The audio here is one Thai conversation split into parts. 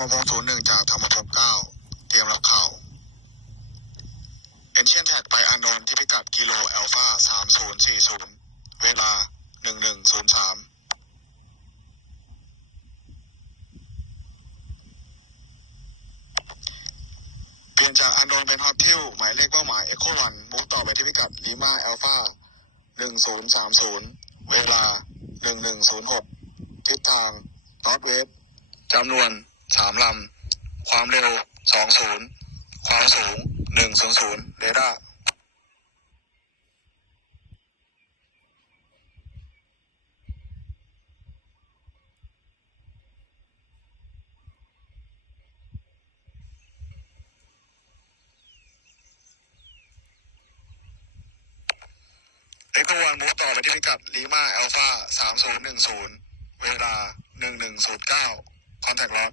รมพงศ์ศูนย์หนึ่งจากธรรมพงศ์เก้าเตรียมรับข่าวเอ็นเชียนแท็กไปอานนท์ที่พิกัดกิโลแอลฟาสามศูนย์สี่ศูนย์เวลาหนึ่งหนึ่งศูนย์สามเปลี่ยนจากอานนท์เป็นฮอตทิลหมายเลขเป้าหมายเอ็กโควันมุ่งต่อไปที่พิกัดลีมาแอลฟาหนึ่งศูนย์สามศูนย์เวลาหนึ่งหนึ่งศูนย์หกทิศทางนอตเวสจำนวน สามลำ ความเร็วสองศูนย์ความสูงหนึ่งศูนย์ศูนย์เรดาร์เอ็กโวันมูฟต่อไปที่พิกัดลีมาแอลฟาสามศูนย์หนึ่งศูนย์เวลาหนึ่งหนึ่งศูนย์เก้าคอนแทคล็อต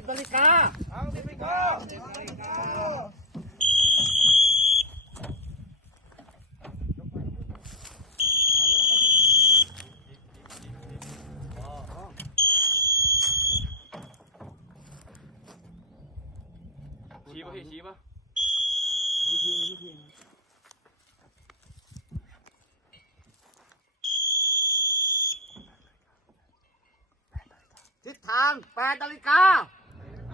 ศทาง10นาฬิกาชี้ป่ะพี่ชี้ป่ะทิศทาง8นาฬิกา ท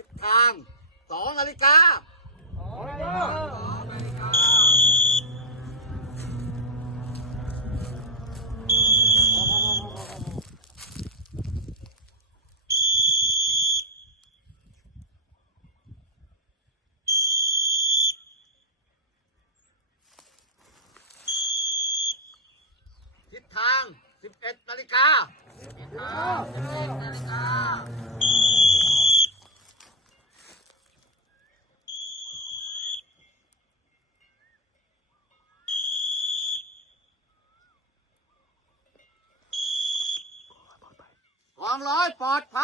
ิศทาง2นาฬิกาทิศ ทาง 11นาฬิกากองร้อยปลอดภัย